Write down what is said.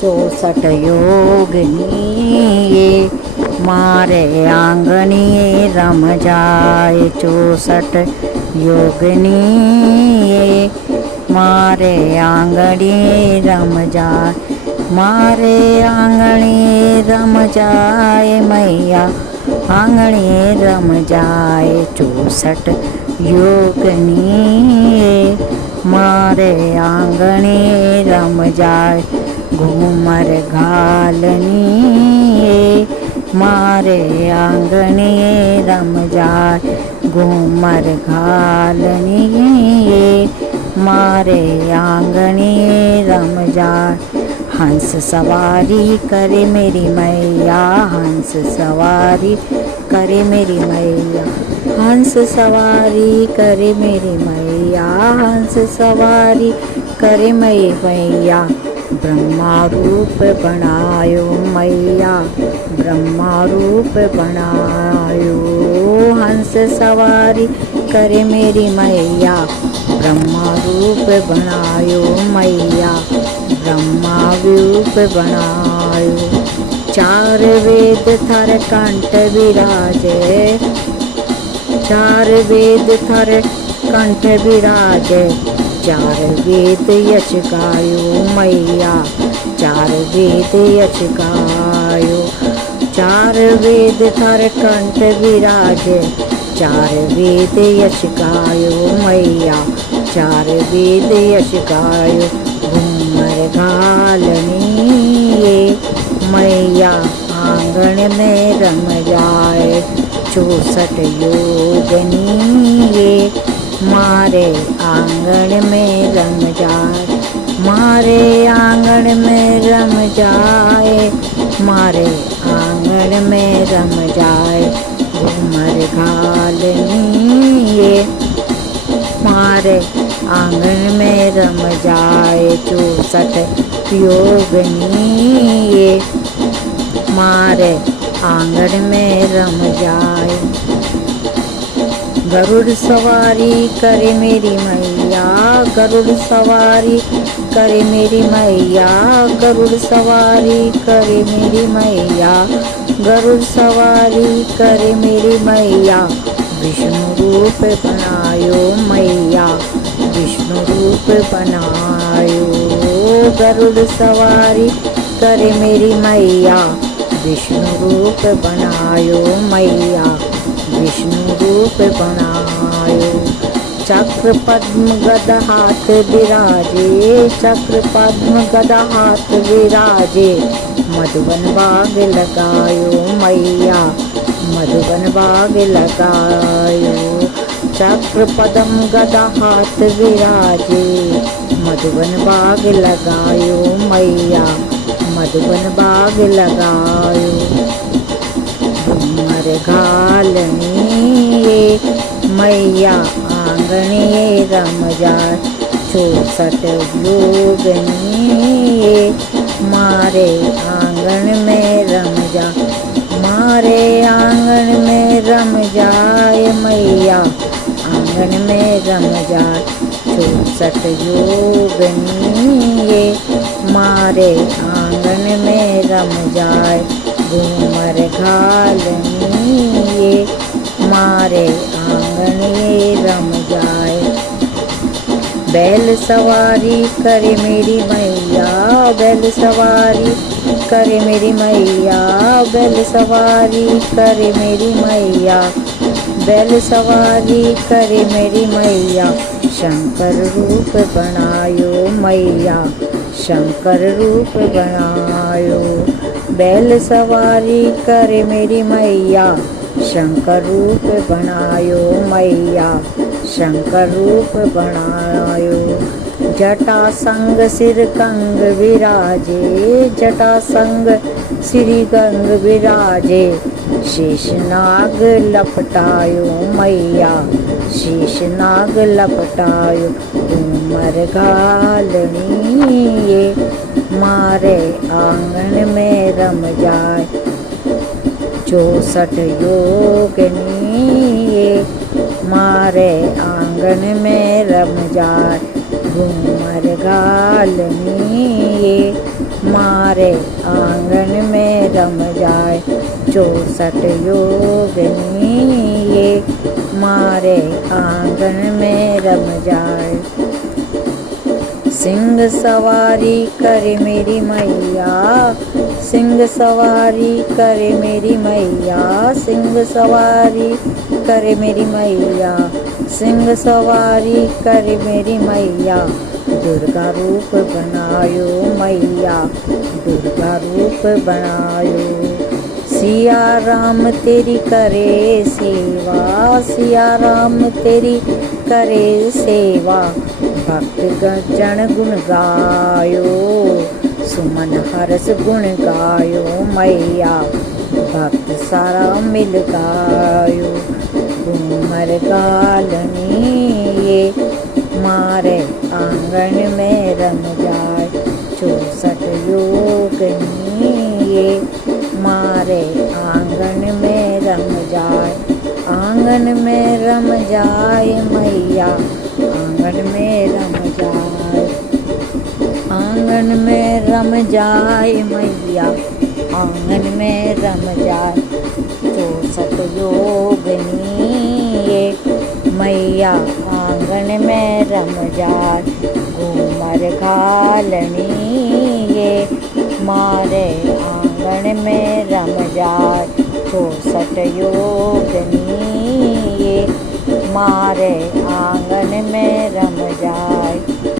64 योगिनी मारे आंगणी रम जाए। 64 योगिनी मारे आंगणी रम जाए। मारे आंगणी रम जाए मैया आंगणी रम जाए। 64 योगिनी मारे आंगणी रम जाए। घूमर घालनी मारे आंगणी रम जाए। घूमर घालनी मारे आंगणी रम जाए। हंस सवारी करे मेरी मैया हंस सवारी करे मेरी मैया। हंस सवारी करे मेरी मैया हंस सवारी करे मेरी मैया। ब्रह्मा रूप बनायो मैया ब्रह्मा रूप बनायो। हंस सवारी करे मेरी मैया ब्रह्मा रूप बनायो मैया ब्रह्मा रूप बनायो। 4 वेद थर कंठ विराजे 4 वेद थर कंठ विराजे। 4 वेद यश गायो मैया 4 वेद यश गायो। 4 वेद थर कंठ विराजे 4 वेद यश गायो मैया 4 वेद यश गायो। घूमर घालनी मैया आंगन में रम जाए। 64 योगिनी मारे आंगन में रम जाए। मारे आंगन में रम जाए मारे आंगन में रम जाए। घूमर घालनी मारे आंगन में रम जाए। 64 योगिनी मारे आंगन में रम जाए। गरुड़ सवारी करे मेरी मैया गरुड़ सवारी करे मेरी मैया गरुड़ सवारी करे मेरी मैया गरुड़ सवारी करे मेरी मैया। विष्णु रूप बनायो मैया विष्णु रूप बनायो। गरुड़ सवारी करे मेरी मैया विष्णु रूप बनायो मैया विष्णु रूप बनायो। चक्र पद्म गद हाथ विराजे चक्र पद्म गद हाथ विराजे। मधुबन बाग लगायो मैया मधुबन बाग लगायो। चक्र पद्म गद हाथ विराजे मधुबन बाग लगायो मैया मधुबन बाग लगायो। घूमर घालनी मैया आंगणे रम जाए। 64 योगिनी मारे आंगन में रम जाए। मारे आंगन में रम जाए मैया आंगन में रम जाए। 64 योगिनी मारे आंगन में रम जाए। घूमर घालनी मारे आंगन रम जाए। बैल सवारी करे मेरी मैया बैल सवारी करे मेरी मैया बैल सवारी करे मेरी मैया बैल सवारी करे मेरी मैया। शंकर रूप बनायो मैया शंकर रूप बनायो। बैल सवारी करे मेरी मैया शंकर रूप बनायो मैया शंकर रूप बनायो। जटा संग सिर कंग विराजे जटा संग श्री गंग विराजे। शेषनाग लपटायो मैया शेषनाग लपटायो। घूमर घालनी मारे आंगन में रम जाए। 64 योगिनी मारे आंगन में रम जाए। घूमर घालनी मारे आंगन में रम जाए 64 योगिनी ये मारे आंगन में रम जाए। सिंह सवारी करे मेरी मैया, सिंह सवारी करे मेरी मैया, सिंह सवारी करे मेरी मैया, सिंह सवारी करे मेरी मैया। दुर्गा रूप बनायो मैया, दुर्गा रूप बनायो। सिया राम तेरी करे सेवा, सिया राम तेरी करे सेवा। भक्त जन गुण गायो, सुमन हरस गुण गायो मैया। भक्त सारा मिल गायो, घूमर गालनी ये मारे आंगन में रम जाए 64 योगिनी ये मारे आंगन में रम जाए। आंगन में रम जाए मैया, आंगन में रम जाए, आंगन में रम जाए मैया, आंगन में रम जाए 64 योगिनी ये मैया आंगन में रम जाए। घूमर घालनी ये मारे आंगन में रम जाए 64 योगिनी ये मारे आंगन में रम जाए।